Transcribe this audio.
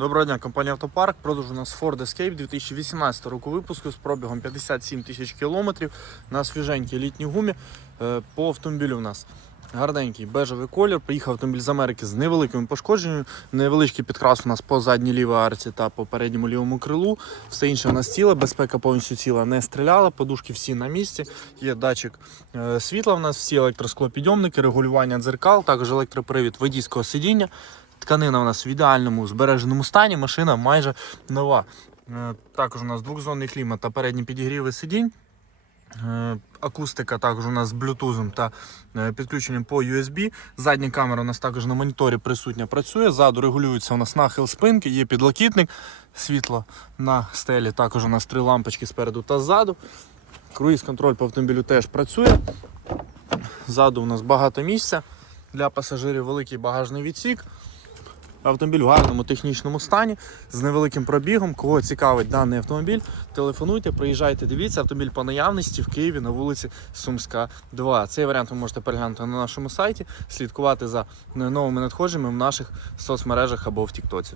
Доброго дня, компанія Автопарк. Продаж у нас Ford Escape 2018 року випуску з пробігом 57 тисяч кілометрів на свіженькій літній гумі. Е, По автомобілю у нас гарненький бежевий колір. Приїхав автомобіль з Америки з невеликими пошкодженнями. Невеличкий підкрас у нас по задній лівій арці та по передньому лівому крилу. Все інше у нас ціле, безпека повністю ціла не стріляла, подушки всі на місці. Є датчик е, світла у нас, всі електросклопідйомники, регулювання дзеркал, також електропривід водійського сидіння. Тканина у нас в ідеальному збереженому стані, машина майже нова. Е, Також у нас двохзонний клімат та передні підігріви сидінь. Е, Акустика також у нас з Bluetooth та е, підключенням по USB. Задня камера у нас також на моніторі присутня працює. Ззаду регулюється у нас нахил спинки, є підлокітник, світло на стелі. Також у нас три лампочки спереду та ззаду. Круїз контроль по автомобілю теж працює. Ззаду у нас багато місця для пасажирів, великий багажний відсік. Автомобіль в гарному технічному стані з невеликим пробігом. Кого цікавить даний автомобіль, телефонуйте, приїжджайте, дивіться автомобіль по наявності в Києві на вулиці Сумська, 2. Цей варіант ви можете переглянути на нашому сайті, слідкувати за новими надходженнями в наших соцмережах або в Тіктоці.